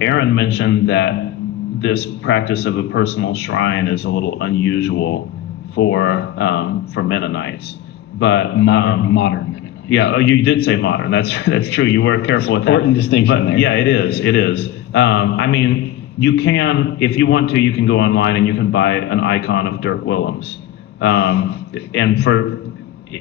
Aaron mentioned that this practice of a personal shrine is a little unusual for Mennonites, but modern Mennonites. yeah, oh, you did say modern. That's true. You were careful with that. Important distinction But there. yeah, it is. It is. I mean, you can, if you want to, you can go online and you can buy an icon of Dirk Willems. And for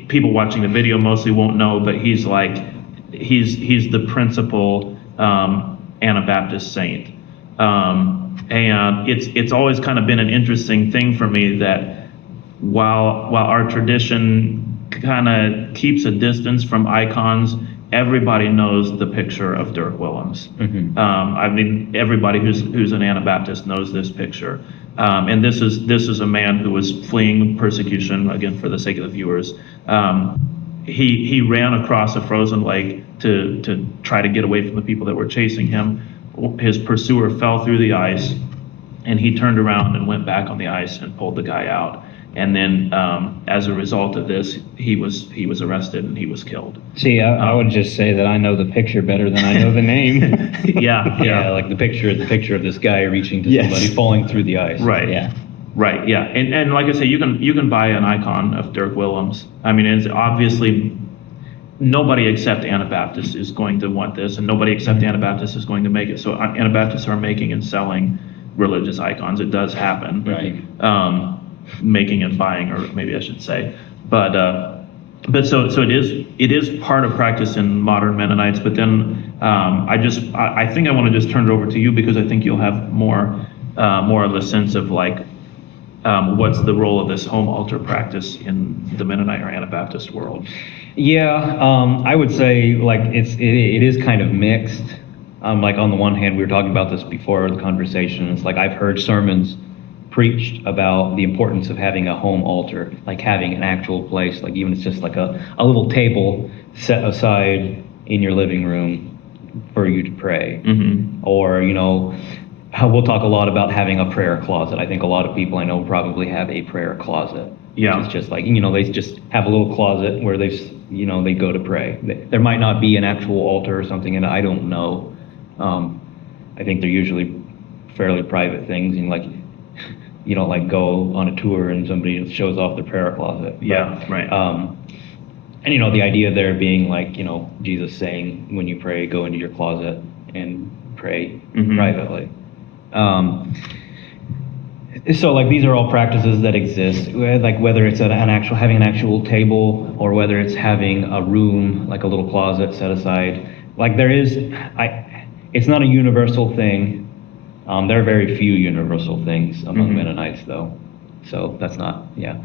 people watching the video, mostly won't know, but he's the principal Anabaptist saint. And it's always kind of been an interesting thing for me that while our tradition kind of keeps a distance from icons, everybody knows the picture of Dirk Willems. Mm-hmm. I mean, everybody who's an Anabaptist knows this picture. And this is a man who was fleeing persecution, again, for the sake of the viewers. He ran across a frozen lake to try to get away from the people that were chasing him. His pursuer fell through the ice, and he turned around and went back on the ice and pulled the guy out. And then, as a result of this, he was arrested and he was killed. See, I would just say that I know the picture better than I know the name. Yeah. Like the picture of this guy reaching to Yes. somebody falling through the ice. Right. Yeah. Right. Yeah. And like I say, you can buy an icon of Dirk Willems. I mean, it's obviously nobody except Anabaptists is going to want this, and nobody except Anabaptists is going to make it. So Anabaptists are making and selling religious icons. It does happen. Right. Making and buying, or maybe I should say, but so it is part of practice in modern Mennonites. But then I think I want to just turn it over to you, because I think you'll have more of a sense of like what's the role of this home altar practice in the Mennonite or Anabaptist world. Yeah, I would say like it is kind of mixed. Like on the one hand, we were talking about this before the conversation. It's like I've heard sermons preached about the importance of having a home altar, like having an actual place, like even it's just like a little table set aside in your living room for you to pray. Mm-hmm. Or, we'll talk a lot about having a prayer closet. I think a lot of people I know probably have a prayer closet. Yeah. It's just like, they just have a little closet where they go to pray. There might not be an actual altar or something, and I don't know. I think they're usually fairly private things, and like, you don't like go on a tour and somebody shows off their prayer closet. Yeah, right. And the idea there being like, Jesus saying when you pray, go into your closet and pray privately. So like these are all practices that exist, like whether it's having an actual table, or whether it's having a room, like a little closet set aside. Like it's not a universal thing. There are very few universal things among Mennonites, though. So that's not, yeah.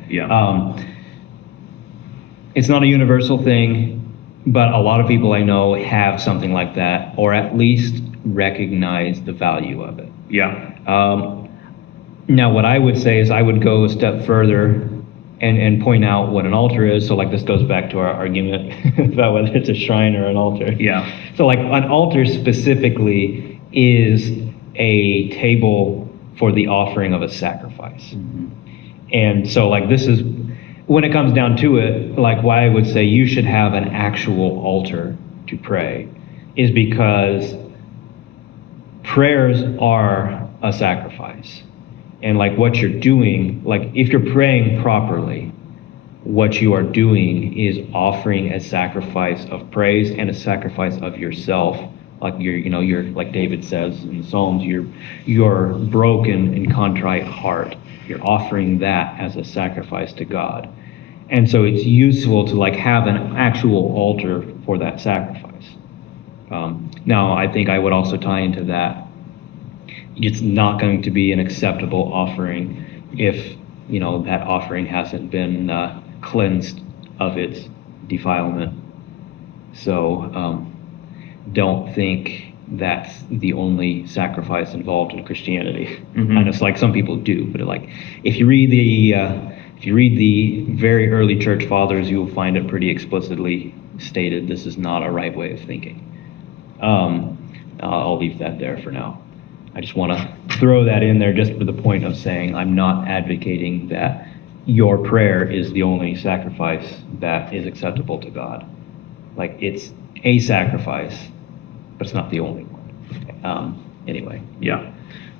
It's not a universal thing, but a lot of people I know have something like that, or at least recognize the value of it. Yeah. Now, what I would say is I would go a step further and point out what an altar is. So like this goes back to our argument about whether it's a shrine or an altar. Yeah. So like an altar specifically is a table for the offering of a sacrifice. Mm-hmm. And so like this is, when it comes down to it, like why I would say you should have an actual altar to pray is because prayers are a sacrifice. And like what you're doing, like if you're praying properly, what you are doing is offering a sacrifice of praise and a sacrifice of yourself. Like you're like David says in the Psalms, your broken and contrite heart. You're offering that as a sacrifice to God. And so it's useful to like have an actual altar for that sacrifice. Now, I think I would also tie into that. It's not going to be an acceptable offering if, that offering hasn't been cleansed of its defilement. So don't think that's the only sacrifice involved in Christianity. Mm-hmm. And it's like some people do, but like if you read the very early church fathers, you will find it pretty explicitly stated this is not a right way of thinking. I'll leave that there for now. I just want to throw that in there just for the point of saying I'm not advocating that your prayer is the only sacrifice that is acceptable to God. Like it's a sacrifice, but it's not the only one. anyway. Yeah.